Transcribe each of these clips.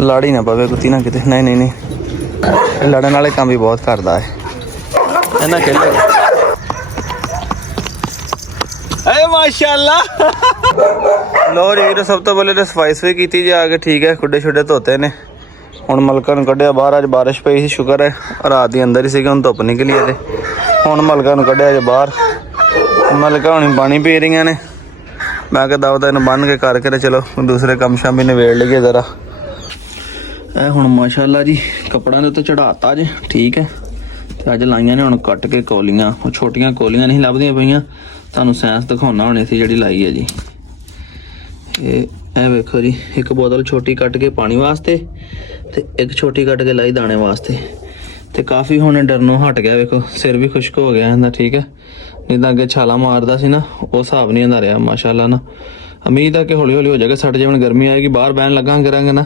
ਲੜ ਹੀ ਨਾ ਪਵੇ ਕੁੱਤੀ ਨਾ ਕਿਤੇ। ਨਹੀਂ ਨਹੀਂ ਨਹੀਂ, ਲੜਨ ਵਾਲੇ ਕੰਮ ਵੀ ਬਹੁਤ ਕਰਦਾ ਹੈ ਇਹਨਾਂ ਖੇਲੇ। ਏ ਮਾਸ਼ਾਅੱਲਾ। ਲੋ ਜੀ ਸਭ ਤੋਂ ਪਹਿਲੇ ਤਾਂ ਸਫਾਈ ਕੀਤੀ ਜਾ ਕੇ, ਠੀਕ ਹੈ। ਖੁੱਡੇ ਛੁੱਡੇ ਧੋਤੇ ਨੇ, ਹੁਣ ਮਲਕਾ ਨੂੰ ਕੱਢਿਆ ਬਾਹਰ। ਅੱਜ ਬਾਰਿਸ਼ ਪਈ ਸੀ, ਸ਼ੁਕਰ ਹੈ ਰਾਤ ਦੀ ਅੰਦਰ ਹੀ ਸੀਗਾ, ਹੁਣ ਧੁੱਪ ਨਿਕਲੀ ਹੈ ਤੇ ਹੁਣ ਮਲਕਾ ਨੂੰ ਕੱਢਿਆ ਜੇ ਬਾਹਰ। ਮਲਕਾ ਹੁਣੀ ਪਾਣੀ ਪੀ ਰਹੀਆਂ ਨੇ। ਮੈਂ ਕਿਹਾ ਦਵਦਾ ਇਹਨੂੰ ਬੰਨ੍ਹ ਕੇ ਕਰਕੇ ਤੇ ਚਲੋ ਦੂਸਰੇ ਕੰਮ ਸ਼ਾਮੀ ਨਿਬੇੜ ਲਈਏ ਜ਼ਰਾ। ਇਹ ਹੁਣ ਮਾਸ਼ਾਅੱਲਾ ਜੀ ਕੱਪੜਿਆਂ ਦੇ ਉੱਤੇ ਚੜਾਤਾ ਜੇ, ਠੀਕ ਹੈ। ਤੇ ਅੱਜ ਲਾਈਆਂ ਨੇ ਹੁਣ ਕੱਟ ਕੇ ਕੌਲੀਆਂ। ਉਹ ਛੋਟੀਆਂ ਕੌਲੀਆਂ ਨਹੀਂ ਲੱਭਦੀਆਂ ਪਈਆਂ, ਤੁਹਾਨੂੰ ਸਾਇੰਸ ਦਿਖਾਉਣਾ ਹੋਣੀ ਸੀ ਜਿਹੜੀ ਲਾਈ ਹੈ ਜੀ। ਇਹ ਵੇਖੋ ਜੀ, ਇੱਕ ਬੋਤਲ ਛੋਟੀ ਕੱਟ ਕੇ ਪਾਣੀ ਵਾਸਤੇ ਤੇ ਇੱਕ ਛੋਟੀ ਕੱਟ ਕੇ ਲਾਈ ਦਾਣੇ ਵਾਸਤੇ। ਤੇ ਕਾਫੀ ਹੁਣ ਡਰਨੋਂ ਹਟ ਗਿਆ। ਵੇਖੋ ਸਿਰ ਵੀ ਖੁਸ਼ਕ ਹੋ ਗਿਆ ਇਹਦਾ, ਠੀਕ ਹੈ। ਨਹੀਂ ਤਾਂ ਅੱਗੇ ਛਾਲਾ ਮਾਰਦਾ ਸੀ ਨਾ, ਉਹ ਹਿਸਾਬ ਨਹੀਂ ਆਉਂਦਾ ਰਿਹਾ ਮਾਸ਼ਾਅੱਲਾ ਨਾ। ਉਮੀਦ ਆ ਕਿ ਹੌਲੀ ਹੌਲੀ ਹੋ ਜਾਏਗਾ ਸੱਟ। ਜਿਵੇਂ ਗਰਮੀ ਆਏਗੀ ਬਾਹਰ ਬਹਿਣ ਲੱਗਾਂਗੇ ਕਰਾਂਗੇ ਨਾ,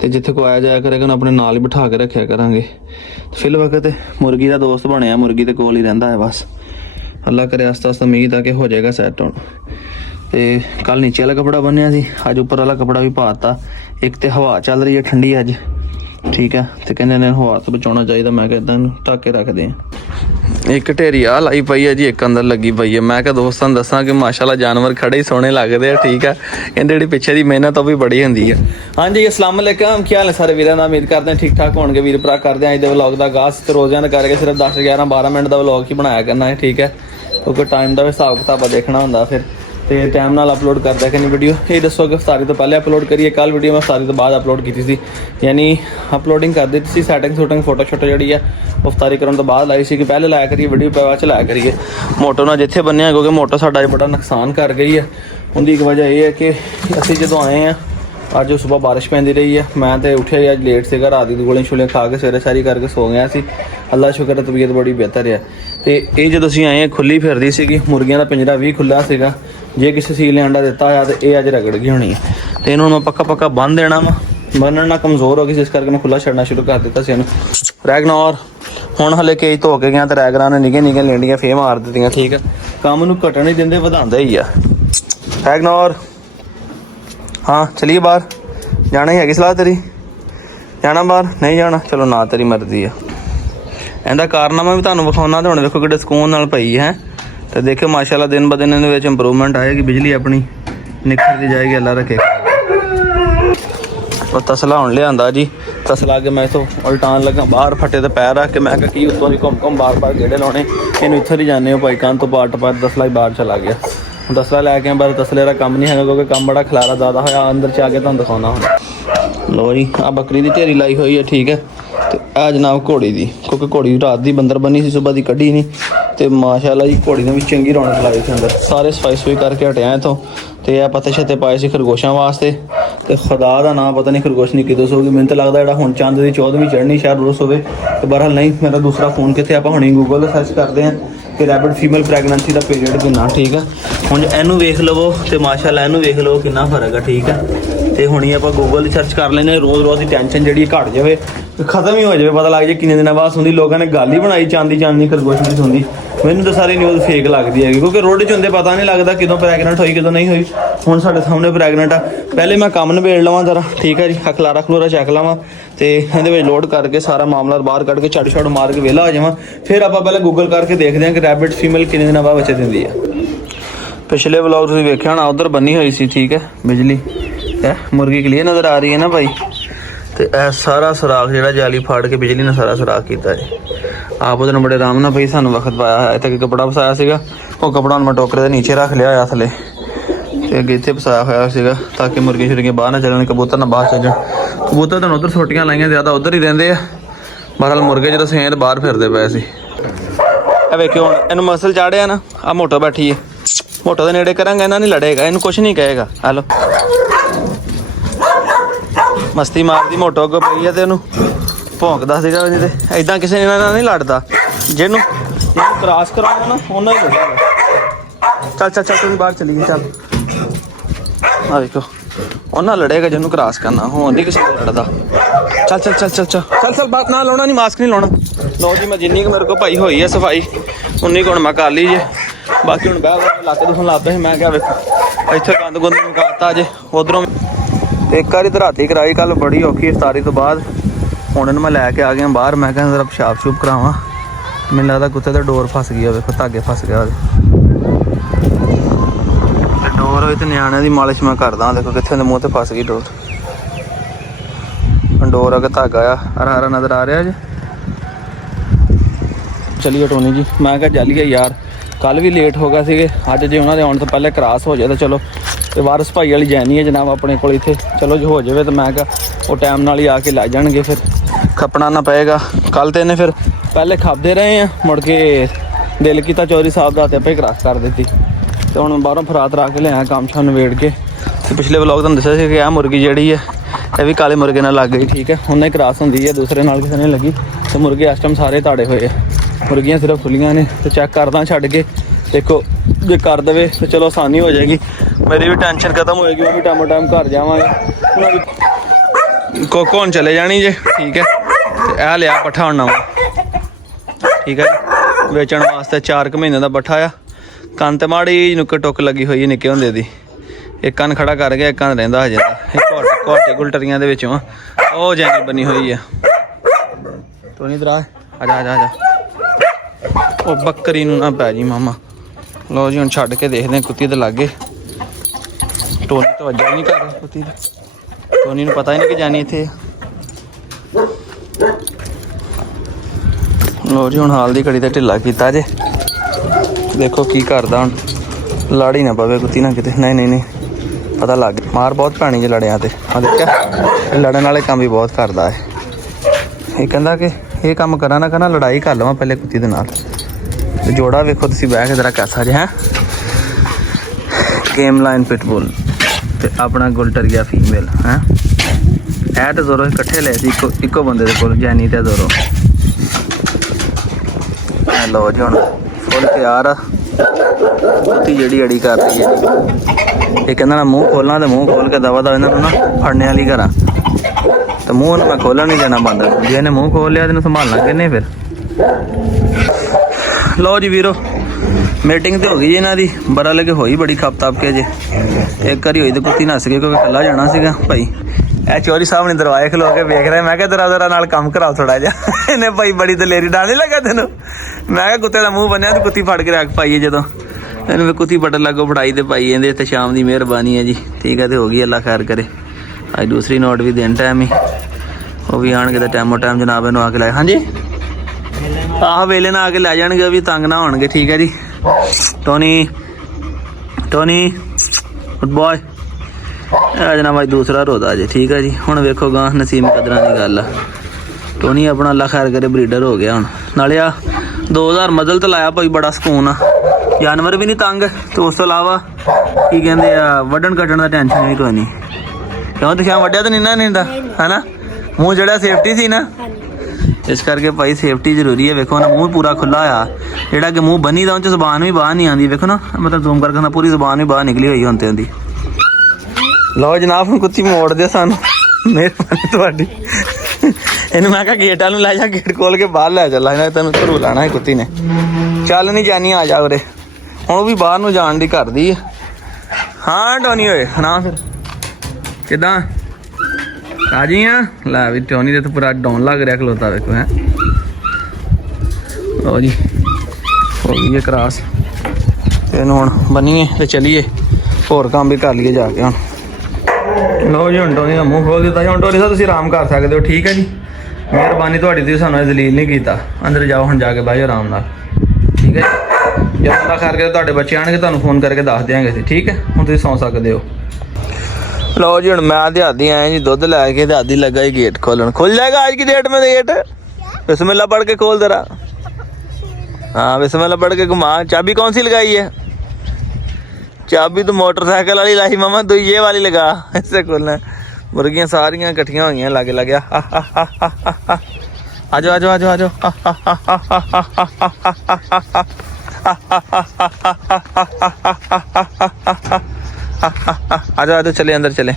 ਤੇ ਜਿੱਥੇ ਕੋ ਆਇਆ ਜਾਇਆ ਕਰੇਗਾ ਉਹਨੂੰ ਆਪਣੇ ਨਾਲ ਹੀ ਬਿਠਾ ਕੇ ਰੱਖਿਆ ਕਰਾਂਗੇ। ਫਿਲ ਵਕਤ ਮੁਰਗੀ ਦਾ ਦੋਸਤ ਬਣਿਆ, ਮੁਰਗੀ ਦੇ ਕੋਲ ਹੀ ਰਹਿੰਦਾ ਹੈ ਬਸ। ਅੱਲਾ ਕਰੇ ਆਸਤਾ ਆਸਤਾ ਉਮੀਦ ਆ ਕਿ ਹੋ ਜਾਏਗਾ ਸੈੱਟ ਹੁਣ। ਤੇ ਕੱਲ ਨੀਚੇ ਵਾਲਾ ਕੱਪੜਾ ਬੰਨਿਆ ਸੀ, ਅੱਜ ਉੱਪਰ ਵਾਲਾ ਕੱਪੜਾ ਵੀ ਪਾਤਾ। ਇੱਕ ਤੇ ਹਵਾ ਚੱਲ ਰਹੀ ਹੈ ਠੰਡੀ ਅੱਜ, ਠੀਕ ਹੈ। ਤੇ ਕਹਿੰਦੇ ਨੇ ਹਵਾ ਤੋਂ ਬਚਾਉਣਾ ਚਾਹੀਦਾ। ਮੈਂ ਕਿਹਾ ਇਹਨੂੰ ਢੱਕ ਕੇ ਰੱਖਦੇ ਹਾਂ। ਇੱਕ ਢੇਰੀ ਆਹ ਲਾਈ ਪਈ ਹੈ ਜੀ, ਇੱਕ ਅੰਦਰ ਲੱਗੀ ਪਈ ਹੈ। ਮੈਂ ਕਿਹਾ ਦੋਸਤਾਂ ਨੂੰ ਦੱਸਾਂ ਕਿ ਮਾਸ਼ਾਅੱਲਾ ਜਾਨਵਰ ਖੜੇ ਹੀ ਸੋਹਣੇ ਲੱਗਦੇ ਆ, ਠੀਕ ਹੈ। ਇਹਦੇ ਜਿਹੜੀ ਪਿੱਛੇ ਦੀ ਮਿਹਨਤ ਉਹ ਵੀ ਬੜੀ ਹੁੰਦੀ ਹੈ। ਹਾਂਜੀ ਅਸਲਾਮ ਅਲੈਕਮ, ਕੀ ਹਾਲ ਹੈ ਸਾਰੇ ਵੀਰਾਂ ਦਾ? ਉਮੀਦ ਕਰਦੇ ਹਾਂ ਠੀਕ ਠਾਕ ਹੋਣਗੇ ਵੀਰ ਭਰਾ। ਕਰਦੇ ਹਾਂ ਅੱਜ ਦੇ ਵਲੌਗ ਦਾ ਆਗਾਜ਼। ਤੇ ਰੋਜ਼ਾਨਾ ਕਰਕੇ ਸਿਰਫ 10 11 12 ਮਿੰਟ ਦਾ ਵਲੌਗ ਹੀ ਬਣਾਇਆ ਕਰਨਾ ਹੈ, ਠੀਕ ਹੈ। ਕਿਉਂਕਿ ਟਾਈਮ ਦਾ ਵੀ ਹਿਸਾਬ ਕਿਤਾਬ ਦੇਖਣਾ ਹੁੰਦਾ ਫਿਰ, ਤੇ ਟਾਈਮ ਨਾਲ ਅਪਲੋਡ ਕਰਦਾ ਕਿ ਨਹੀਂ ਵੀਡੀਓ। ਇਹ ਦੱਸੋ ਕਿ ਇਫਤਾਰੀ ਤੋਂ ਪਹਿਲੇ ਅਪਲੋਡ ਕਰੀਏ? ਕੱਲ ਵੀਡੀਓ ਮੈਂ ਇਫਤਾਰੀ ਤੋਂ ਬਾਅਦ ਅਪਲੋਡ ਕੀਤੀ ਸੀ, ਯਾਨੀ ਅਪਲੋਡਿੰਗ ਕਰ ਦਿੱਤੀ ਸੀ। ਸੈਟਿੰਗ ਸ਼ੂਟਿੰਗ ਫੋਟੋ ਸ਼ੋਟੋ ਜਿਹੜੀ ਹੈ ਇਫਤਾਰੀ ਕਰਨ ਤੋਂ ਬਾਅਦ ਲਾਈ ਸੀ ਕਿ ਪਹਿਲੇ ਲਾਇਆ ਕਰੀਏ ਵੀਡੀਓ, ਬਾਅਦ ਚ ਲਾਇਆ ਕਰੀਏ। ਮੋਟੋ ਨਾਲ ਜਿੱਥੇ ਬੰਨਿਆ, ਕਿਉਂਕਿ ਮੋਟੋ ਸਾਡਾ ਬੜਾ ਨੁਕਸਾਨ ਕਰ ਗਈ ਹੈ। ਉਹਦੀ ਇੱਕ ਵਜ੍ਹਾ ਇਹ ਹੈ ਕਿ ਅਸੀਂ ਜਦੋਂ ਆਏ ਹਾਂ ਅੱਜ ਸਵੇਰ ਬਾਰਿਸ਼ ਪੈਂਦੀ ਰਹੀ ਹੈ। ਮੈਂ ਤਾਂ ਉੱਠਿਆ ਅੱਜ ਲੇਟ ਸੀਗਾ, ਰਾਤ ਦੀ ਗੋਲੀਆਂ ਛੋਲੀਆਂ ਖਾ ਕੇ ਸਵੇਰੇ ਸਾਰੀ ਕਰਕੇ ਸੋ ਗਿਆ ਸੀ। ਅੱਲਾ ਸ਼ੁਕਰ ਹੈ ਤਬੀਅਤ ਬੜੀ ਬਿਹਤਰ ਹੈ। ਤੇ ਇਹ ਜਦੋਂ ਅਸੀਂ ਆਏ ਖੁੱਲੀ ਫਿਰਦੀ ਸੀਗੀ, ਮੁਰਗੀਆਂ ਦਾ ਪਿੰਜਰਾ ਵੀ ਖੁੱਲ੍ਹਾ ਸੀਗਾ। ਜੇ ਕਿਸੇ ਸੀਲ ਨੇ ਅੰਡਾ ਦਿੱਤਾ ਹੋਇਆ ਤੇ ਇਹ ਅੱਜ ਰਗੜ ਗਈ ਹੋਣੀ ਹੈ। ਤੇ ਇਹਨੂੰ ਮੈਂ ਪੱਕਾ ਬੰਨ੍ਹ ਦੇਣਾ ਵਾ। ਬੰਨਣ ਨਾਲ ਕਮਜ਼ੋਰ ਹੋ ਗਈ ਸੀ, ਇਸ ਕਰਕੇ ਮੈਂ ਖੁੱਲ੍ਹਾ ਛੱਡਣਾ ਸ਼ੁਰੂ ਕਰ ਦਿੱਤਾ ਸੀ ਇਹਨੂੰ। ਰੈਗਨੋਰ ਹੁਣ ਹਲੇ ਕੇਜ ਧੋ ਕੇ ਗਿਆ ਤੇ ਰੈਗਨਾਂ ਨੇ ਨਿੱਘੇ ਨਿੱਘੇ ਲੈਂਡੀਆਂ ਫੇਰ ਮਾਰ ਦਿੱਤੀਆਂ, ਠੀਕ ਹੈ। ਕੰਮ ਨੂੰ ਘਟਣ ਨਹੀਂ ਦਿੰਦੇ, ਵਧਾਉਂਦਾ ਹੀ ਆ। ਰੈਗਨੋਰ ਹਾਂ ਚਲੀਏ ਬਾਹਰ, ਜਾਣਾ ਹੀ ਹੈਗੀ ਸਲਾਹ ਤੇਰੀ? ਜਾਣਾ ਬਾਹਰ? ਨਹੀਂ ਜਾਣਾ, ਚਲੋ ਨਾ ਤੇਰੀ ਮਰਜ਼ੀ ਆ। ਇਹਦਾ ਕਾਰਨਾਮਾ ਵੀ ਤੁਹਾਨੂੰ ਵਿਖਾਉਣਾ। ਤੇ ਹੁਣ ਵੇਖੋ ਕਿੱਡੇ ਸਕੂਨ ਨਾਲ ਪਈ ਹੈ। ਤੇ ਦੇਖਿਓ ਮਾਸ਼ਾਅੱਲਾ ਦਿਨ ਬ ਦਿਨ ਇਹਦੇ ਵਿੱਚ ਇੰਪਰੂਵਮੈਂਟ ਆਏਗੀ। ਬਿਜਲੀ ਆਪਣੀ ਨਿਖਰਦੀ ਜਾਏਗੀ, ਅੱਲਾ ਰੱਖੇ। ਉਹ ਤਸਲਾ ਹੁਣ ਲਿਆਂਦਾ ਜੀ, ਤਸਲਾ ਕੇ ਮੈਂ ਇੱਥੋਂ ਉਲਟਾਉਣ ਲੱਗਾ ਬਾਹਰ। ਫੱਟੇ ਤੇ ਪੈਰ ਰੱਖ ਕੇ ਮੈਂ ਕਿਹਾ ਕੀ ਉੱਤੋਂ ਦੀ ਘੁੰਮ ਬਾਰ ਗੇੜੇ ਲਾਉਣੇ, ਇਹਨੂੰ ਇੱਥੋਂ ਦੀ ਜਾਂਦੇ ਹੋ ਭਾਈ ਕੰਨ ਤੋਂ ਪਾਰ ਟਪਾਰ। ਤਸਲਾ ਹੀ ਬਾਹਰ ਚਲਾ ਗਿਆ। ਹੁਣ ਤਸਲਾ ਲੈ ਕੇ ਬਾਹਰ, ਤਸਲੇ ਦਾ ਕੰਮ ਨਹੀਂ ਹੈਗਾ ਕਿਉਂਕਿ ਕੰਮ ਬੜਾ ਖਲਾਰਾ ਜ਼ਿਆਦਾ ਹੋਇਆ। ਅੰਦਰ ਚ ਆ ਕੇ ਤੁਹਾਨੂੰ ਦਿਖਾਉਣਾ ਹੁਣ। ਲੋ ਜੀ ਆਹ ਬੱਕਰੀ ਦੀ ਢੇਰੀ ਲਾਈ ਹੋਈ ਹੈ, ਠੀਕ ਹੈ। ਤੇ ਆਹ ਜਨਾਬ ਘੋੜੀ ਦੀ, ਕਿਉਂਕਿ ਘੋੜੀ ਰਾਤ ਦੀ ਬੰਦਰ ਬੰਨੀ ਸੀ, ਸੁਬਾਹ ਦੀ ਕੱਢੀ ਨਹੀਂ। ਤੇ ਮਾਸ਼ਾਅੱਲਾ ਜੀ ਘੋੜੀ ਨੇ ਵੀ ਚੰਗੀ ਰੌਣਕ ਲਾਈ ਸੀ ਅੰਦਰ। ਸਾਰੇ ਸਫਾਈ ਕਰਕੇ ਹਟਿਆ ਇੱਥੋਂ। ਤੇ ਇਹ ਪੱਤੇ ਛੱਤੇ ਪਾਏ ਸੀ ਖਰਗੋਸ਼ਾਂ ਵਾਸਤੇ। ਤੇ ਖੁਦਾ ਦਾ ਨਾਂ ਪਤਾ ਨਹੀਂ ਖਰਗੋਸ਼ ਨਹੀਂ ਕਿਦੋਂ ਸੋਗੀ। ਮੈਨੂੰ ਤਾਂ ਲੱਗਦਾ ਜਿਹੜਾ ਹੁਣ ਚੰਦ ਦੀ 14ਵੀਂ ਚੜ੍ਹਨੀ ਸ਼ਾਇਦ ਉਰਸ ਹੋਵੇ। ਤੇ ਬਹਰਹਾਲ ਨਹੀਂ, ਮੇਰਾ ਦੂਸਰਾ ਫੋਨ ਕਿੱਥੇ, ਆਪਾਂ ਹੁਣੀ ਗੂਗਲ 'ਤੇ ਸਰਚ ਕਰਦੇ ਹਾਂ ਕਿ ਰੈਬਿਟ ਫੀਮੇਲ ਪ੍ਰੈਗਨੈਂਸੀ ਦਾ ਪੀਰੀਅਡ ਕਿੰਨਾ, ਠੀਕ ਆ। ਹੁਣ ਇਹਨੂੰ ਵੇਖ ਲਵੋ ਤੇ ਮਾਸ਼ਾਅੱਲਾ ਇਹਨੂੰ ਵੇਖ ਲਵੋ ਕਿੰਨਾ ਫਰਕ ਆ, ਠੀਕ ਆ। ਤੇ ਹੁਣੀ ਆਪਾਂ ਗੂਗਲ 'ਤੇ ਸਰਚ ਕਰ ਲੈਂਦੇ, ਰੋਜ਼ ਦੀ ਟੈਨਸ਼ਨ ਜਿਹੜੀ ਘਟ ਜਾਵੇ, ਖਤਮ ਹੀ ਹੋ ਜਾਵੇ, ਪਤਾ ਲੱਗ ਜਾਏ ਕਿੰਨੇ ਦਿਨਾਂ ਬਾਅਦ ਸੁਣਦੀ। ਲੋਕਾਂ ਨੇ ਗੱਲ ਹੀ ਬਣਾਈ ਚਾਂਦੀ ਖਰਗੋਸ਼ ਦੀ ਸੁਣਦੀ। ਮੈਨੂੰ ਤਾਂ ਸਾਰੀ ਨਿਊਜ਼ ਫੇਕ ਲੱਗਦੀ ਹੈਗੀ, ਕਿਉਂਕਿ ਰੋਡ 'ਚ ਹੁੰਦੇ ਪਤਾ ਨਹੀਂ ਲੱਗਦਾ ਕਿਦੋਂ ਪ੍ਰੈਗਨੈਂਟ ਹੋਈ ਕਿਦੋਂ ਨਹੀਂ ਹੋਈ। ਹੁਣ ਸਾਡੇ ਸਾਹਮਣੇ ਪ੍ਰੈਗਨੈਂਟ ਆ। ਪਹਿਲੇ ਮੈਂ ਕੰਮ ਨਿਬੇੜ ਲਵਾਂ ਜ਼ਰਾ, ਠੀਕ ਹੈ ਜੀ। ਖਲਾਰਾ ਖਲੂਰਾ ਚੱਕ ਲਵਾਂ ਤੇ ਇਹਦੇ ਵਿੱਚ ਲੋਡ ਕਰਕੇ ਸਾਰਾ ਮਾਮਲਾ ਬਾਹਰ ਕੱਢ ਕੇ ਛੱਡ ਮਾਰ ਕੇ ਵਿਹਲਾ ਹੋ ਜਾਵਾਂ। ਫਿਰ ਆਪਾਂ ਪਹਿਲਾਂ ਗੂਗਲ ਕਰਕੇ ਦੇਖਦੇ ਹਾਂ ਕਿ ਰੈਬਿਟ ਫੀਮੇਲ ਕਿੰਨੇ ਦਿਨਾਂ ਬਾਅਦ ਬੱਚੇ ਦਿੰਦੀ ਆ। ਪਿਛਲੇ ਵਲੌਗ ਤੁਸੀਂ ਵੇਖਿਆ ਹੋਣਾ, ਉੱਧਰ ਬੰਨੀ ਹੋਈ ਸੀ, ਠੀਕ ਹੈ। ਬਿਜਲੀ ਮੁਰਗੀ ਕਲੀਅਰ ਨਜ਼ਰ ਆ ਰਹੀ ਹੈ ਨਾ ਭਾਈ। ਤੇ ਇਹ ਸਾਰਾ ਸੁਰਾਖ ਜਿਹੜਾ ਜਾਲੀ ਫਾੜ ਕੇ ਬਿਜਲੀ ਨੇ ਸਾਰਾ ਸੁਰਾਖ ਕੀਤਾ ਜੀ। ਆਪ ਉਹਦੇ ਨਾਲ ਬੜੇ ਆਰਾਮ ਨਾਲ ਭਾਈ ਸਾਨੂੰ ਵਕਤ ਪਾਇਆ ਹੋਇਆ। ਇੱਥੇ ਕੱਪੜਾ ਫਸਾਇਆ ਸੀਗਾ, ਉਹ ਕੱਪੜਾ ਮੈਂ ਟੋਕਰੇ ਦੇ ਨੀਚੇ ਰੱਖ ਲਿਆ ਹੋਇਆ ਥੱਲੇ। ਤੇ ਅੱਗੇ ਇੱਥੇ ਫਸਾਇਆ ਹੋਇਆ ਸੀਗਾ ਤਾਂ ਕਿ ਮੁਰਗੀਆਂ ਸ਼ੁਰਗੀਆਂ ਬਾਹਰ ਨਾ ਚੱਲਣ, ਕਬੂਤਰ ਨਾ ਬਾਹਰ ਚੱਲ ਜਾਣ। ਕਬੂਤਰ ਤਾਂ ਉੱਧਰ ਛੋਟੀਆਂ ਲਾਈਆਂ, ਜ਼ਿਆਦਾ ਉੱਧਰ ਹੀ ਰਹਿੰਦੇ ਆ। ਬਹਰਹਾਲ ਮੁਰਗੇ ਜਦੋਂ ਸਵੇਰ ਬਾਹਰ ਫਿਰਦੇ ਪਏ ਸੀ। ਇਹ ਵੇਖਿਓ ਹੁਣ ਇਹਨੂੰ ਮਸਲ ਚਾੜਿਆ ਨਾ, ਆਹ ਮੋਟੋ ਬੈਠੀ ਹੈ। ਮੋਟੋ ਦੇ ਨੇੜੇ ਕਰਾਂਗੇ ਇਹਨਾਂ ਨਹੀਂ ਲੜੇਗਾ, ਇਹਨੂੰ ਕੁਛ ਨਹੀਂ ਕਹੇਗਾ। ਹੈਲੋ ਮਸਤੀ ਮਾਰਦੀ ਮੋਟੋ ਅੱਗੋਂ ਪਈ ਹੈ ਤੇ ਉਹਨੂੰ ਭੌਂਕਦਾ ਸੀਗਾ। ਨਹੀਂ ਤੇ ਇੱਦਾਂ ਕਿਸੇ ਨੇ ਇਹਨਾਂ ਨਾਲ ਨਹੀਂ ਲੜਦਾ। ਜਿਹਨੂੰ ਕ੍ਰਾਸ ਕਰਾਉਣਾ ਨਾ ਉਹਨਾਂ ਹੀ ਲੜੇਗਾ। ਚੱਲ ਤੁਸੀਂ ਬਾਹਰ ਚਲੀ ਗਈ, ਚੱਲ। ਆ ਵੇਖੋ ਉਹਨਾਂ ਲੜੇਗਾ ਜਿਹਨੂੰ ਕ੍ਰਾਸ ਕਰਨਾ, ਹੋਰ ਨਹੀਂ ਕਿਸੇ ਨੂੰ ਲੜਦਾ। ਚੱਲ ਬਾਤ ਨਾ ਲਾਉਣਾ, ਨਹੀਂ ਮਾਸਕ ਨਹੀਂ ਲਾਉਣਾ। ਲਓ ਜੀ ਮੈਂ ਜਿੰਨੀ ਕੁ ਮੇਰੇ ਕੋਲ ਭਾਈ ਹੋਈ ਹੈ ਸਫਾਈ ਉਨੀ ਕੁ ਹੁਣ ਮੈਂ ਕਰ ਲਈ ਜੇ। ਬਾਕੀ ਹੁਣ ਬਹਿ ਲੱਕ ਦੁਖਣ ਲੱਗ ਪਿਆ ਸੀ। ਮੈਂ ਕਿਹਾ ਵੇਖੋ ਇੱਥੇ ਗੰਦ ਮੁਕਾਤਾ ਜੇ। ਉੱਧਰੋਂ ਤੇ ਇੱਕ ਵਾਰੀ ਤਾਂ ਰਾਤੀ ਕਰਾਈ ਕੱਲ, ਬੜੀ ਔਖੀ ਇਫਤਾਰੀ ਤੋਂ ਬਾਅਦ। ਹੁਣ ਇਹਨੂੰ ਮੈਂ ਲੈ ਕੇ ਆ ਗਿਆ ਬਾਹਰ, ਮੈਂ ਕਿਹਾ ਜ਼ਰਾ ਪਿਸ਼ਾਬ ਸ਼ੂਬ ਕਰਾਵਾਂ। ਮੈਨੂੰ ਲੱਗਦਾ ਕੁੱਤੇ ਦਾ ਡੋਰ ਫਸ ਗਿਆ, ਵੇਖੋ ਧਾਗੇ ਫਸ ਗਿਆ ਉਹਦੇ। ਡੋਰ ਹੋਈ ਤੇ ਨਿਆਣਿਆਂ ਦੀ ਮਾਲਿਸ਼ ਮੈਂ ਕਰਦਾ, ਦੇਖੋ ਕਿੱਥੇ ਦੇ ਮੂੰਹ ਤੇ ਫਸ ਗਈ ਡੋਰ। ਡੋਰ ਅਗੇ ਧਾਗਾ ਆ, ਹਰਾ ਹਰਾ ਨਜ਼ਰ ਆ ਰਿਹਾ ਜੀ। ਚਲੀਏ ਟੋਨੀ ਜੀ, ਮੈਂ ਕਿਹਾ ਚੱਲੀਏ ਯਾਰ, ਕੱਲ ਵੀ ਲੇਟ ਹੋ ਗਏ ਸੀਗੇ, ਅੱਜ ਜੇ ਉਹਨਾਂ ਦੇ ਆਉਣ ਤੋਂ ਪਹਿਲੇ ਕ੍ਰਾਸ ਹੋ ਜਾਏ ਤਾਂ ਚਲੋ। ਤੇ ਵਾਰਸ ਭਾਈ ਵਾਲੀ ਜੈਨੀ ਹੈ ਜਨਾਬ ਆਪਣੇ ਕੋਲ ਇੱਥੇ, ਚਲੋ ਜੇ ਹੋ ਜਾਵੇ ਤਾਂ ਮੈਂ ਕਿਹਾ ਉਹ ਟਾਈਮ ਨਾਲ ਹੀ ਆ ਕੇ ਲੈ ਜਾਣਗੇ, ਫਿਰ ਖੱਪਣਾ ਨਾ ਪਏਗਾ। ਕੱਲ ਤੇ ਇਹਨੇ ਫਿਰ ਪਹਿਲੇ ਖਾਪਦੇ ਰਹੇ ਆ, ਮੁੜ ਕੇ ਦਿਲ ਕੀਤਾ ਚੌਧਰੀ ਸਾਹਿਬ ਦਾ ਤੇ ਆਪੇ ਕ੍ਰਾਸ ਕਰ ਦਿੱਤੀ। ਤੇ ਹੁਣ ਮੈਂ ਬਾਹਰੋਂ ਫਰਾਤ ਰਾ ਕੇ ਲਿਆਇਆ ਕੰਮ ਸ਼ਾਮ ਨਿਬੇੜ ਕੇ। ਤੇ ਪਿਛਲੇ ਵਲੋਗ ਤੁਹਾਨੂੰ ਦੱਸਿਆ ਸੀ ਕਿ ਇਹ ਮੁਰਗੀ ਜਿਹੜੀ ਹੈ ਇਹ ਵੀ ਕਾਲੇ ਮੁਰਗੇ ਨਾਲ ਲੱਗ ਗਈ, ਠੀਕ ਹੈ। ਹੁਣ ਹੀ ਕ੍ਰਾਸ ਹੁੰਦੀ ਹੈ, ਦੂਸਰੇ ਨਾਲ ਕਿਸੇ ਨੇ ਲੱਗੀ। ਤੇ ਮੁਰਗੇ ਇਸ ਟਾਈਮ ਸਾਰੇ ਤਾੜੇ ਹੋਏ ਆ, ਮੁਰਗੀਆਂ ਸਿਰਫ ਖੁੱਲੀਆਂ ਨੇ। ਤੇ ਚੈੱਕ ਕਰਦਾ ਛੱਡ ਕੇ, ਦੇਖੋ ਜੇ ਕਰ ਦੇਵੇ ਤਾਂ ਚਲੋ ਆਸਾਨੀ ਹੋ ਜਾਏਗੀ, ਮੇਰੀ ਵੀ ਟੈਨਸ਼ਨ ਖਤਮ ਹੋਏਗੀ। ਮੈਂ ਵੀ ਟਾਈਮੋ ਟਾਈਮ ਘਰ ਜਾਵਾਂਗੇ। ਕੋਕੋ ਹੁਣ ਚਲੇ ਜਾਣੀ ਜੇ, ਠੀਕ ਹੈ। ਤੇ ਇਹ ਲਿਆ ਪੱਠਾ ਹੁਣ ਨਵਾਂ, ਠੀਕ ਹੈ, ਵੇਚਣ ਵਾਸਤੇ। 4 ਮਹੀਨੇ ਦਾ ਪੱਠਾ ਆ। ਕੰਨ ਤੇ ਮਾੜੀ ਨੁੱਕ ਟੁੱਕ ਲੱਗੀ ਹੋਈ ਹੈ ਨਿੱਕੇ ਹੁੰਦੇ ਦੀ, ਇੱਕ ਕੰਨ ਖੜਾ ਕਰ ਗਿਆ, ਇੱਕ ਕੰਨ ਰਹਿੰਦਾ ਹਜੇ। ਇਹ ਘੋਟੇ ਗੁਲਟਰੀਆਂ ਦੇ ਵਿੱਚੋਂ ਉਹ ਜੈਨੀ ਬਣੀ ਹੋਈ ਆ। ਟੋਨੀ ਇਧਰ ਆ ਜਾ ਆ ਜਾ। ਉਹ ਬੱਕਰੀ ਨੂੰ ਨਾ ਪੈ ਜੀ ਮਾਮਾ। ਲਓ ਜੀ ਹੁਣ ਛੱਡ ਕੇ ਦੇਖਦੇ ਹਾਂ ਕੁੱਤੀ ਦੇ ਲਾਗੇ। ਟੋਨੀ ਤਵੱਜਾ ਹੀ ਨਹੀਂ ਕਰ ਰਿਹਾ ਕੁੱਤੀ ਦੀ, ਟੋਨੀ ਨੂੰ ਪਤਾ ਹੀ ਨਹੀਂ ਕਿ ਜਾਨੀ ਇੱਥੇ। ਲਓ ਜੀ ਹੁਣ ਹਾਲ ਦੀ ਘੜੀ ਤੇ ਢਿੱਲਾ ਕੀਤਾ ਜੇ, ਦੇਖੋ ਕੀ ਕਰਦਾ ਹੁਣ। ਲੜ ਹੀ ਨਾ ਪਵੇ ਕੁੱਤੀ ਨਾ ਕਿਤੇ। ਨਹੀਂ ਪਤਾ ਲੱਗ ਗਿਆ, ਮਾਰ ਬਹੁਤ ਪੈਣੀ ਜੇ ਲੜਿਆਂ ਤੇ। ਮੈਂ ਦੇਖਿਆ ਲੜਨ ਵਾਲੇ ਕੰਮ ਵੀ ਬਹੁਤ ਕਰਦਾ ਹੈ। ਇਹ ਕਹਿੰਦਾ ਕਿ ਇਹ ਕੰਮ ਕਰਾਂ ਨਾ ਕਰਨਾ, ਲੜਾਈ ਕਰ ਲਵਾਂ ਪਹਿਲੇ ਕੁੱਤੀ ਦੇ ਨਾਲ। ਤੇ ਜੋੜਾ ਵੇਖੋ ਤੁਸੀਂ ਬਹਿ ਕੇ ਜ਼ਰਾ ਕੈਸਾ ਜਿਹਾ, ਗੇਮ ਲਾਈਨ ਪਿਟਬੁਲ ਤੇ ਆਪਣਾ ਗੁਲਟਰੀਆ ਫੀਮੇਲ ਹੈ। ਇਹ ਤੇ ਜ਼ੋਰੋ ਇਕੱਠੇ ਲਏ ਸੀ ਇੱਕੋ ਬੰਦੇ ਦੇ ਕੋਲ, ਜੈਨੀ ਤੇ ਜ਼ੋਰੋ। ਲਓ ਜੀ ਹੁਣ ਫੁੱਲ ਤਿਆਰ ਆ। ਕੁੱਤੀ ਜਿਹੜੀ ਅੜੀ ਕਰ ਰਹੀ ਹੈ, ਇਹ ਕਹਿੰਦਾ ਨਾ ਮੂੰਹ ਖੋਲਣਾ, ਤੇ ਮੂੰਹ ਖੋਲ ਕੇ ਦਵਾ ਦਵਾ ਇਹਨਾਂ ਨੂੰ ਨਾ ਫੜਨੇ ਵਾਲੀ ਕਰਾਂ। ਤੇ ਮੂੰਹ ਨੂੰ ਮੈਂ ਖੋਲਣ ਨਹੀਂ ਦੇਣਾ ਬੰਦ, ਜੇ ਇਹਨੇ ਮੂੰਹ ਖੋਲ ਲਿਆ ਤੈਨੂੰ ਸੰਭਾਲਣਾ ਕਿੰਨੇ ਫਿਰ। ਲਓ ਜੀ ਵੀਰੋ, ਮੀਟਿੰਗ ਤੇ ਹੋ ਗਈ ਜੀ ਇਹਨਾਂ ਦੀ, ਬੜਾ ਲੱਗੇ ਹੋਈ ਬੜੀ ਖੱਪ ਤਾਪ ਕੇ ਜੇ। ਇੱਕ ਵਾਰੀ ਹੋਈ ਤੇ ਕੁੱਤੀ ਨੱਸ ਗਈ, ਕਿਉਂਕਿ ਇਕੱਲਾ ਜਾਣਾ ਸੀਗਾ ਭਾਈ। ਇਹ ਚੌਧਰੀ ਸਾਹਿਬ ਨੇ ਦਰਵਾਜ਼ੇ ਖਲੋ ਕੇ ਵੇਖ ਰਿਹਾ। ਮੈਂ ਕਿਹਾ ਦਰਾ ਨਾਲ ਕੰਮ ਕਰਾਓ ਥੋੜਾ ਜਿਹਾ। ਇਹਨੇ ਭਾਈ ਬੜੀ ਦਲੇਰੀ, ਡਰ ਨਹੀਂ ਲੱਗਾ ਤੈਨੂੰ? ਮੈਂ ਕਿਹਾ ਕੁੱਤੇ ਦਾ ਮੂੰਹ ਬੰਨਿਆ ਤੇ ਕੁੱਤੀ ਫੜ ਕੇ ਰੱਖ ਪਾਈਏ। ਜਦੋਂ ਇਹਨੂੰ ਕੁੱਤੀ ਬਟਨ ਲੱਗੋ ਫੜਾਈ ਤੇ ਪਾਈ ਜਾਂਦੇ। ਤੇ ਸ਼ਾਮ ਦੀ ਮਿਹਰਬਾਨੀ ਹੈ ਜੀ, ਠੀਕ ਹੈ। ਤੇ ਹੋ ਗਈ, ਅੱਲਾ ਖੈਰ ਕਰੇ। ਅੱਜ ਦੂਸਰੀ ਨੋਟ ਵੀ ਦੇਣ ਟਾਈਮ ਹੀ, ਉਹ ਵੀ ਆਣਗੇ ਤਾਂ ਟਾਈਮੋ ਟਾਈਮ ਜਨਾਬ ਇਹਨੂੰ ਆ ਕੇ ਲੈ। ਹਾਂਜੀ ਆਹ ਵੇਲੇ ਨਾਲ ਆ ਕੇ ਲੈ ਜਾਣਗੇ, ਉਹ ਵੀ ਤੰਗ ਨਾ ਹੋਣਗੇ, ਠੀਕ ਹੈ ਜੀ। Tony good boy. ਇਹ ਜਨਾਬ ਅੱਜ ਦੂਸਰਾ ਰੋਦਾ ਜੇ, ਠੀਕ ਹੈ ਜੀ। ਹੁਣ ਵੇਖੋ ਗਾਂ ਨਸੀਬ ਕਦਰਾਂ ਦੀ ਗੱਲ ਆ। ਟੋਨੀ ਆਪਣਾ ਅੱਲਾ ਖੈਰ ਕਰੇ ਬਰੀਡਰ ਹੋ ਗਿਆ ਹੁਣ। ਨਾਲੇ ਆ 2000 ਮਜ਼ਲ ਤੇ ਲਾਇਆ ਭਾਈ, ਬੜਾ ਸਕੂਨ ਆ। ਜਾਨਵਰ ਵੀ ਨਹੀਂ ਤੰਗ, ਤੇ ਉਸ ਤੋਂ ਇਲਾਵਾ ਕੀ ਕਹਿੰਦੇ ਆ, ਵੱਢਣ ਕੱਟਣ ਦਾ ਟੈਨਸ਼ਨ ਵੀ ਕੋਈ ਨਹੀਂ। ਕਿਉਂ ਦਿਖਿਆ ਵੱਡਿਆ ਤਾਂ ਨਹੀਂ ਨਾ ਨਿੰਦਾ ਹੈ ਨਾ। ਮੂੰਹ ਜਿਹੜਾ ਸੇਫਟੀ ਸੀ ਨਾ, ਇਸ ਕਰਕੇ ਭਾਈ ਸੇਫਟੀ ਜ਼ਰੂਰੀ ਹੈ। ਵੇਖੋ ਨਾ ਮੂੰਹ ਪੂਰਾ ਖੁੱਲਾ ਆ, ਜਿਹੜਾ ਕਿ ਮੂੰਹ ਬੰਨੀ ਦਾ ਉਹ 'ਚ ਜ਼ਬਾਨ ਵੀ ਬਾਹਰ ਨਹੀਂ ਆਉਂਦੀ। ਵੇਖੋ ਨਾ, ਮਤਲਬ ਜ਼ੂਮ ਕਰਕੇ ਨਾ ਪੂਰੀ ਜ਼ਬਾਨ ਵੀ ਬਾਹਰ ਨਿਕਲੀ ਹੋਈ ਹੁਣ ਤੇ ਉਹਦੀ। ਲਓ ਜਨਾਬ ਹੁਣ ਕੁੱਤੀ ਮੋੜ ਦਿਓ ਸਾਨੂੰ, ਮਿਹਰਬਾਨੀ ਤੁਹਾਡੀ। ਇਹਨੂੰ ਮੈਂ ਕਿਹਾ ਗੇਟ ਵੱਲ ਨੂੰ ਲੈ ਜਾ, ਗੇਟ ਖੋਲ ਕੇ ਬਾਹਰ ਲੈ ਚੱਲਾ, ਇਹਨਾਂ ਤੈਨੂੰ ਘਰੋਂ ਲਾਣਾ ਹੈ ਕੁੱਤੀ ਨੇ। ਚੱਲ ਨਹੀਂ ਜਾਨੀ, ਆ ਜਾ ਉਰੇ। ਹੁਣ ਉਹ ਵੀ ਬਾਹਰ ਨੂੰ ਜਾਣ ਦੀ ਕਰਦੀ ਹੈ। ਹਾਂ ਟੋਨੀ ਓਏ ਨਾ ਫਿਰ ਕਿੱਦਾਂ ਰਾਜੀ ਆ? ਲੈ ਵੀ ਟੋਨੀ ਦੇ ਤਾਂ ਪੂਰਾ ਡਾਊਨ ਲੱਗ ਰਿਹਾ ਖਲੋਤਾ, ਵੇਖੋ ਹੈ। ਲਓ ਜੀ ਹੋ ਗਈ ਹੈ ਕ੍ਰਾਸ, ਤੇ ਇਹਨੂੰ ਹੁਣ ਬੰਨੀਏ ਤੇ ਚਲੀਏ, ਹੋਰ ਕੰਮ ਵੀ ਕਰ ਲਈਏ ਜਾ ਕੇ ਹੁਣ। ਲਓ ਜੀ ਹੁਣ ਟੋਨੀ ਦਾ ਮੂੰਹ ਖੋਲ ਦਿੱਤਾ ਜੀ। ਹੁਣ ਟੋਨੀ ਸਾਹਿਬ ਤੁਸੀਂ ਆਰਾਮ ਕਰ ਸਕਦੇ ਹੋ, ਠੀਕ ਹੈ ਜੀ। ਮਿਹਰਬਾਨੀ ਤੁਹਾਡੀ, ਤੁਸੀਂ ਸਾਨੂੰ ਜ਼ਲੀਲ ਨਹੀਂ ਕੀਤਾ। ਅੰਦਰ ਜਾਓ ਹੁਣ, ਜਾ ਕੇ ਬਹਿ ਜਾਓ ਆਰਾਮ ਨਾਲ, ਠੀਕ ਹੈ ਜੀ। ਜਦੋਂ ਅੱਲਾ ਕਰਕੇ ਤੁਹਾਡੇ ਬੱਚੇ ਆਉਣਗੇ ਤੁਹਾਨੂੰ ਫੋਨ ਕਰਕੇ ਦੱਸ ਦਿਆਂਗੇ ਅਸੀਂ, ਠੀਕ ਹੈ। ਹੁਣ ਤੁਸੀਂ ਸੌਂ ਸਕਦੇ ਹੋ। ਲਓ ਜੀ ਹੁਣ ਮੈਂ ਦਿਹਾੜੀ ਆਇਆ ਜੀ ਦੁੱਧ ਲੈ ਕੇ, ਦਿਹਾੜੀ ਲੱਗਾ ਜੀ गेट खोलन। खुल जाएगा आज की डेट में गेट? बिस्मिल्लाह पढ़ के खोल जरा। हाँ बिस्मिल्लाह पढ़ के घुमा। चाबी कौन सी लगाई है? चाबी तो मोटरसाइकिल वाली लाई मामा, तो ये वाली लगा, इससे खोलना। मुर्गियां सारियां इकट्ठियां हुई हैं, लागे लगे। आजो आजो आजो आजो। आजो आजो चले अंदर चले।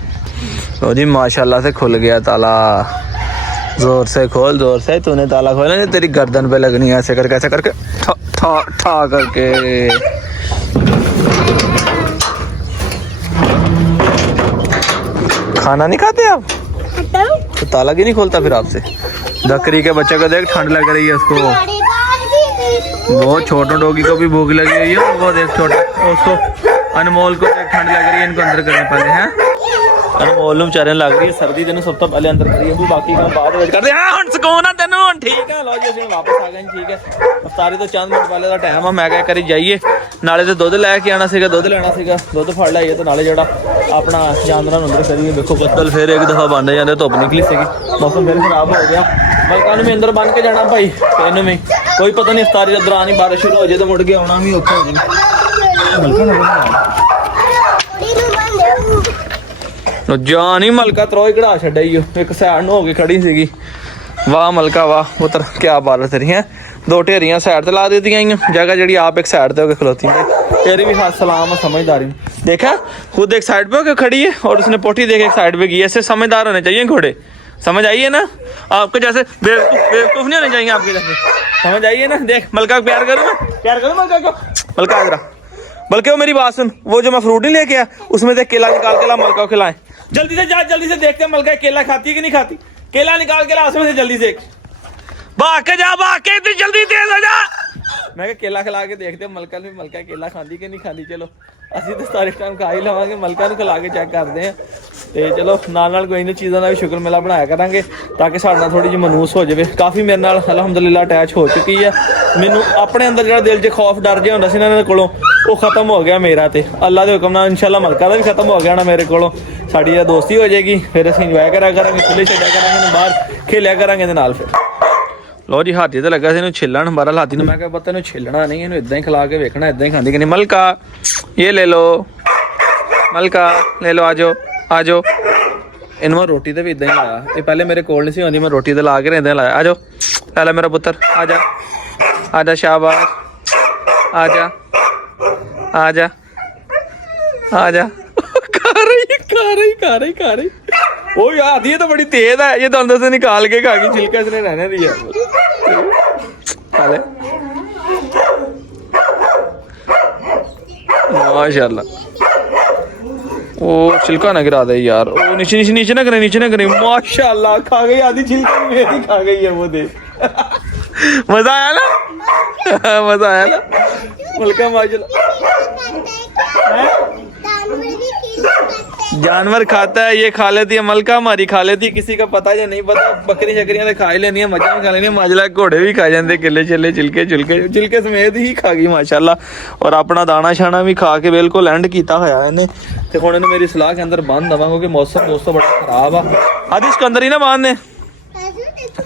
लो जी माशाल्लाह से खुल गया ताला। जोर से खोल, जोर से। तूने ताला खोला नहीं, तेरी गर्दन पे लगनी है ऐसे करके, ऐसे करके ठा ठा ठा करके। खाना नहीं खाते आप? तो ताला क्यों नहीं खोलता फिर आपसे? बकरी के बच्चे को देख, ठंड लग रही है उसको। बहुत छोटे डॉगी को भी भूख लगी हुई है। वो देख छोटा उसको, अनमोल को देख ठंड लग रही है, इनको अंदर करने पहले हैं। अनमोल ਨੂੰ ਵਿਚਾਰੇ ਲੱਗ ਰਹੀ ਹੈ ਸਰਦੀ, ਤੈਨੂੰ ਸਭ ਤੋਂ ਪਹਿਲੇ ਅੰਦਰ ਕਰੀਏ ਵੀ ਬਾਕੀ ਕੰਮ ਬਾਅਦ ਵਿੱਚ ਕਰਦੇ। ਹਾਂ ਹੁਣ ਸਕੂਨ ਆ ਤੈਨੂੰ, ਹੁਣ ਠੀਕ ਹੈ। ਲਓ ਜੀ ਅਸੀਂ ਵਾਪਸ ਆ ਗਏ ਜੀ, ਠੀਕ ਹੈ। ਅਫਤਾਰੀ ਤੋਂ ਚੰਦ ਮਿੰਟ ਪਹਿਲੇ ਦਾ ਟਾਈਮ ਆ। ਮੈਂ ਕਿਹਾ ਕਰੀ ਜਾਈਏ, ਨਾਲੇ ਤੇ ਦੁੱਧ ਲੈ ਕੇ ਆਣਾ ਸੀਗਾ, ਦੁੱਧ ਲੈਣਾ ਸੀਗਾ, ਦੁੱਧ ਫੜ ਲਾਈਏ ਤੇ ਨਾਲੇ ਜਿਹੜਾ ਆਪਣਾ ਜਾਨਵਰਾਂ ਨੂੰ ਅੰਦਰ ਕਰੀਏ। ਵੇਖੋ ਬੱਦਲ ਫਿਰ ਇੱਕ ਦਫਾ ਬਣ ਜਾਂਦੇ, ਧੁੱਪ ਨਿਕਲੀ ਸੀਗੀ, ਮੌਸਮ ਫਿਰ ਖਰਾਬ ਹੋ ਗਿਆ। ਮਲਕਾਂ ਨੂੰ ਵੀ ਅੰਦਰ ਬੰਨ ਕੇ ਜਾਣਾ ਭਾਈ, ਤੇ ਇਹਨੂੰ ਵੀ ਕੋਈ ਪਤਾ ਨਹੀਂ ਅਫਤਾਰੀ ਦੇ ਦੌਰਾਨ ਹੀ ਬਾਰਿਸ਼ ਸ਼ੁਰੂ ਹੋ ਜਾਏ ਤਾਂ ਮੁੜ ਕੇ ਆਉਣਾ ਵੀ ਔਖਾ ਹੋ ਜਾਏ। ਮਲਕਾਂ ਨੂੰ ਜਾਨ ਹੀ ਮਲਕਾ ਤਰੋ ਹੀ ਕਢਾ ਛੱਡਿਆ ਈ, ਇੱਕ ਸਾਈਡ ਨੂੰ ਹੋ ਕੇ ਖੜੀ ਸੀਗੀ। ਵਾਹ ਮਲਕਾ ਵਾਹ ਪੁੱਤਰ, ਕਿਆ ਬਾਤ ਤੇਰੀ ਹੈ। ਦੋ ਢੇਰੀਆਂ ਸਾਈਡ ਤੇ ਲਾ ਦਿੱਤੀਆਂ ਈ, जगह ਜਿਹੜੀ ਆਪ एक साइड पे होकर खलोती है। तेरी भी हाथ सलाम है, समझदारी। देखा खुद एक साइड पे होकर खड़ी है और उसने पोटी देख एक साइड पे की। ऐसे समझदार होने चाहिए घोड़े, समझ आइए ना। आपको जैसे बेवकूफ नहीं होने चाहिए आपके जैसे, समझ आइए ना। देख मलका को प्यार करूँ मैं, प्यार करूँ मलका को। मलका आ जरा, बल्कि वो मेरी बात सुन, वो जो मैं फ्रूट नहीं लेके आया उसमें से केला निकाल के ला, मलका को खिलाएं। जल्दी से जा, जल्दी से देखते हैं मलका केला खाती है कि नहीं खाती। केला निकाल के ला उसमें से जल्दी से, भाग के जा, भाग के तू जल्दी तेज हो जा। मैं कहा केला खिला के देखते हैं मलका ने, मलका केला खाती कि नहीं खाती। चलो ਅਸੀਂ ਤਾਂ ਸਾਰੇ ਟਾਈਮ ਖਾ ਹੀ ਲਵਾਂਗੇ, ਮਲਕਾ ਨੂੰ ਖਿਲਾ ਕੇ ਚੈੱਕ ਕਰਦੇ ਹਾਂ। ਤੇ ਚਲੋ ਨਾਲ ਨਾਲ ਕੋਈ ਨਾ ਚੀਜ਼ਾਂ ਦਾ ਵੀ ਸ਼ੁਕਰ ਮੇਲਾ ਬਣਾਇਆ ਕਰਾਂਗੇ ਤਾਂ ਕਿ ਸਾਡੇ ਨਾਲ ਥੋੜੀ ਜਿਹੀ ਮਨੂਸ ਹੋ ਜਾਵੇ। ਕਾਫੀ ਮੇਰੇ ਨਾਲ ਅਲਹਮਦੁਲਿਲਾ ਅਟੈਚ ਹੋ ਚੁੱਕੀ ਆ। ਮੈਨੂੰ ਆਪਣੇ ਅੰਦਰ ਜਿਹੜਾ ਦਿਲ 'ਚ ਖੌਫ ਡਰ ਜਿਹਾ ਹੁੰਦਾ ਸੀ ਇਹਨਾਂ ਦੇ ਕੋਲੋਂ, ਉਹ ਖਤਮ ਹੋ ਗਿਆ ਮੇਰਾ। ਤੇ ਅੱਲਾ ਦੇ ਹੁਕਮ ਨਾਲ ਇਨਸ਼ਾਅੱਲਾ ਮਲਕਾ ਦਾ ਵੀ ਖਤਮ ਹੋ ਗਿਆ ਨਾ ਮੇਰੇ ਕੋਲੋਂ। ਸਾਡੀ ਇਹ ਦੋਸਤੀ ਹੋ ਜਾਏਗੀ, ਫਿਰ ਅਸੀਂ ਇੰਜੋਏ ਕਰਿਆ ਕਰਾਂਗੇ, ਖੁੱਲੇ ਛੱਡਿਆ ਕਰਾਂਗੇ, ਬਾਹਰ ਖੇਲਿਆ ਕਰਾਂਗੇ ਇਹਦੇ ਨਾਲ। ਫਿਰ ਲੋ ਜੀ ਹਾਥੀ ਤੇ ਲੱਗਾ ਸੀ ਇਹਨੂੰ ਛਿੱਲਣ, ਬਾਹਰ ਹਾਥੀ ਨੂੰ ਮੈਂ ਕਿਹਾ ਪਤਾ ਇਹਨੂੰ ਛਿੱਲਣਾ ਨਹੀਂ, ਇਹਨੂੰ ਇਦਾਂ ਹੀ ਖਿਲਾ ਕੇ ਵੇਖਣਾ ਇਦਾਂ ਹੀ ਖਾਂਦੀ ਕਿ ਨਹੀਂ। ਮਲਕਾ ਇਹ ਲੈ ਲੋ, ਮਲਕਾ ਲੈ ਲੋ, ਆ ਜਾਓ ਆ ਜਾਓ। ਇਹਨੂੰ ਮੈਂ ਰੋਟੀ ਤੇ ਵੀ ਇਦਾਂ ਹੀ ਲਾਇਆ, ਇਹ ਪਹਿਲੇ ਮੇਰੇ ਕੋਲ ਨਹੀਂ ਸੀ ਆਉਂਦੀ, ਮੈਂ ਰੋਟੀ ਤੇ ਲਾ ਕੇ ਇਦਾਂ ਲਾਇਆ। ਆ ਜਾਓ ਲੈ ਲੈ ਮੇਰਾ ਪੁੱਤਰ, ਆ ਜਾ ਆ ਜਾ, ਸ਼ਾਬਾਸ਼, ਆ ਜਾ ਆ ਜਾ ਆ ਜਾ। खा रही। ओ यार ये तो बड़ी तेज है, ये तो अंदर से निकाल के खा गई, छिलका इसने रहने दिया। माशाल्लाह, ओ छिलका ना गिरा दे यार, ओ नीचे ना करे। माशाल्लाह खा गई, आधी छिलका मेरी खा गई है वो। दे मजा आया ना मलका माशाल्लाह। जानवर खाता है, ये खा लेती है, मलका हमारी खा लेती है। किसी का पता या नहीं पता, बकरी शकरियां तो खा ही लेनी है, मजा भी खा लेनी है, माजला घोड़े भी खा जाते, किले चिले छिलके समेत ही खा गई माशाल्लाह। और अपना दाना शाना भी खा के बिल्कुल एंड किया होया इन्हें। तो हुण इन्हें मेरी सलाह के अंदर बांध दवा क्योंकि मौसम दोस्तों बड़ा खराब आ। आदि इसको अंदर ही ना बांधने,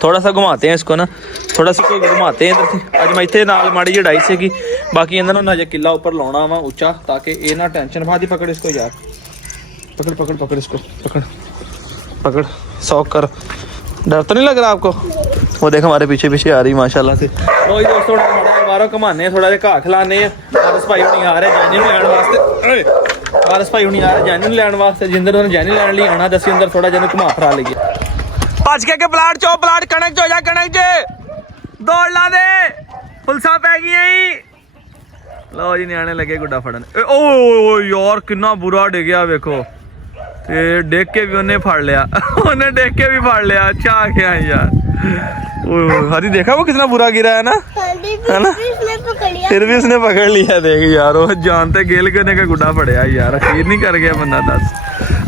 थोड़ा सा घुमाते हैं इसको ना, थोड़ा सा घुमाते हैं इधर। अज मैं इतने नाल माड़ी जी डाई सीगी, बाकी इन्होंने ना अजे किला ऊपर लाना वा ऊंचा, ताकि ये ना टेंशन। भादी पकड़ इसको यार, पकड़ इसको, पकड़ सौक कर। डर तो नहीं लग रहा आपको? वो देख हमारे पीछे आ रही माशाल्लाह से। तो दोस्तों बाहरों घुमाने, थोड़ा जिहा घाह खिलाने। वारस भाई हुणी आ रहे जैनी लैन वास्ते, वारस भाई हुणी आ रहे जैनी लैन वास्ते। जिंदर उन्होंने जैनी लैन लिए आना, दसी अंदर थोड़ा जिहा घुमा फिरा लईए। भज के प्लाट चो, प्लाट कणक चो जा, कणक च दौड़ ला दे, पुलसा पै गई। लो जी नियाने लगे गुड्डा फड़न। ओ यार कितना बुरा डिग्या वेखो, ते देख के भी उन्हें फड़ लिया, उन्हें देख के भी फड़ लिया। अच्छा क्या यार, हरी देखा वो कितना बुरा गिरा है ना, है ना, फिर भी उसने पकड़ लिया। देख यार वो जानते गेल करने का गुड्डा पड़ेगा यार, यकीन नहीं कर गया बंदा। दस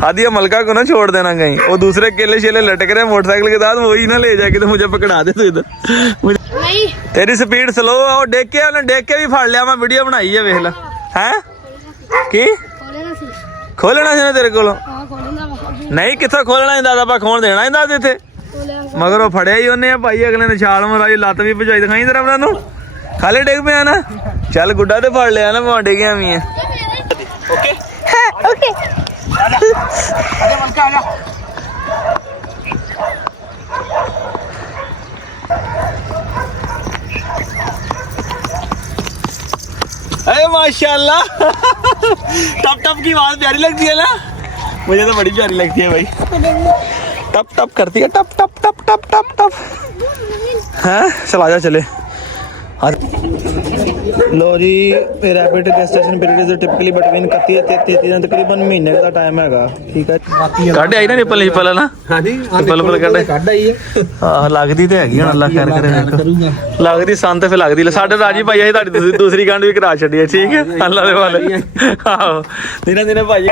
आदि मलका को ना छोड़ देना कहीं, वो दूसरे केले शेले लटक रहे मोटरसाइकिल के साथ, वही ना ले जाके तो मुझे पकड़ा दे। तो इधर तेरी स्पीड स्लो है, और देख के भी फड़ लिया। मैं वीडियो बनाई है, वेख ला है की खोलना सी ना तेरे को नहीं, कितना खोलना ही दादा पा खोल देना ही दादे थे, मगर वो फड़िया ही उन्हें भाई। अगले ने छाल मारी, लत्त भी भजाई दिखाई तेरा अपना खाले डिग पे ना। चल गुड्डा तो फड़ लिया ना, मैं डिगया भी है। ओके ओके अरे माशाल्लाह टप टप की आवाज प्यारी लगती है ना, मुझे तो बड़ी प्यारी लगती है भाई। टप टप करती है, टप टप टप टप टप टप। हैं चल आजा, चले ਲੋ ਜੀ ਰੈਪਿਡ ਗੈਸਟੇਸ਼ਨ ਪੀਰੀਅਡ ਇਜ਼ ਟਿਪਕਲੀ ਬਿਟਵੀਨ 31 ਤੇ 33 ਦਿਨ ਤਕਰੀਬਨ ਮਹੀਨੇ ਦਾ ਟਾਈਮ ਹੈਗਾ ਠੀਕ ਹੈ ਕੱਢ ਆਈ ਨਾ ਨਿਪਲ ਨਾ ਹਾਂਜੀ ਕੱਢ ਆਈ ਹਾਂ ਲੱਗਦੀ ਤੇ ਹੈਗੀ ਹੁਣ ਅੱਲਾ ਖੈਰ ਕਰੇ ਦੇਖੋ ਲੱਗਦੀ ਸੰਤ ਫਿਰ ਲੱਗਦੀ ਸਾਡੇ ਰਾਜੀ ਭਾਈ ਅਸੀਂ ਤੁਹਾਡੀ ਦੂਸਰੀ ਗੰਢ ਵੀ ਕਰਾ ਛੱਡੀ ਹੈ ਠੀਕ ਹੈ ਅੱਲਾ ਦੇ ਵਾਲੇ ਆਹੋ ਦਿਨੇ ਭਾਈ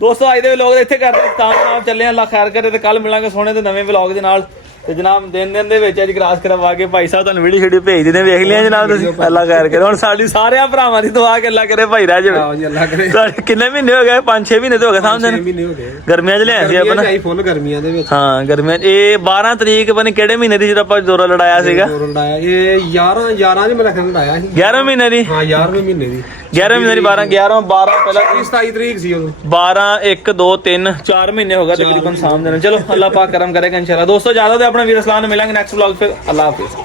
ਦੋਸਤੋ ਅੱਜ ਦੇ ਵਲੌਗ ਇੱਥੇ ਕਰਦੇ ਤਾਂ ਨਾਮ ਚੱਲੇ ਅੱਲਾ ਖੈਰ ਕਰੇ ਤੇ ਕੱਲ ਮਿਲਾਂਗੇ ਸੋਹਣੇ ਤੇ ਨਵੇਂ ਵਲੌਗ ਦੇ ਨਾਲ ਤੇ ਜਨਾਬ ਦਿਨ ਦੇ ਵਿੱਚ ਅੱਜ ਕ੍ਰਾਸ ਕਰਵਾ ਕੇ ਭਾਈ ਸਾਹਿਬ ਤੁਹਾਨੂੰ ਵੀਡੀਓ ਸ਼ੀਡੀਓ ਭੇਜ ਦਿੰਦੇ ਵੇਖ ਲਿਆ ਜਨਾਬ ਤੁਸੀਂ ਅੱਲਾ ਖੈਰ ਕਰੇ ਹੁਣ ਸਾਡੀ ਸਾਰਿਆਂ ਭਰਾਵਾਂ ਦੀ ਦੁਆ ਕਿ ਅੱਲਾ ਕਰੇ ਭਾਈ ਰਾਜ ਤੁਹਾਡੇ ਕਿੰਨੇ ਮਹੀਨੇ ਹੋ ਗਏ 5-6 ਮਹੀਨੇ ਤੇ ਹੋ ਗਏ ਸਮਝਦੇ ਮਹੀਨੇ ਹੋ ਗਏ ਗਰਮੀਆਂ 'ਚ ਲਿਆ ਸੀ ਆਪਾਂ ਫੁੱਲ ਗਰਮੀਆਂ ਦੇ ਵਿੱਚ ਹਾਂ ਗਰਮੀਆਂ ਇਹ 12 ਤਰੀਕ ਪਤਾ ਨੀ ਕਿਹੜੇ ਮਹੀਨੇ ਦੀ ਜਦੋਂ ਆਪਾਂ ਦੌਰਾ ਲੜਾਇਆ ਸੀਗਾ ਇਹ 11 ਚ ਮੈਂ ਲਖਨ ਲੜਾਇਆ ਸੀ 11 ਮਹੀਨੇ ਦੀ ਹਾਂ 11ਵੇਂ ਮਹੀਨੇ ਦੀ 11 ਮਹੀਨੇ ਦੀ 12 ਪਹਿਲਾਂ 27 ਤਰੀਕ ਸੀ ਉਦੋਂ 12 1 2 3 4 ਮਹੀਨੇ ਹੋ ਗਏ ਤਕਰੀਬਨ ਸਾਹਮਣੇ ਚਲੋ ਅੱਲਾਹ ਪਾਕ ਕਰਮ ਕਰੇਗਾ ਇਨਸ਼ਾਅੱਲਾ ਦੋਸਤੋ ਜ਼ਿਆਦਾ ਤੇ ਆਪਣੇ ਵੀਰ ਅਸਲਾਨ ਨੂੰ ਮਿਲਾਂਗੇ ਨੈਕਸਟ ਵਲੌਗ ਫਿਰ ਅੱਲਾਹ ਹਾਫਿਜ਼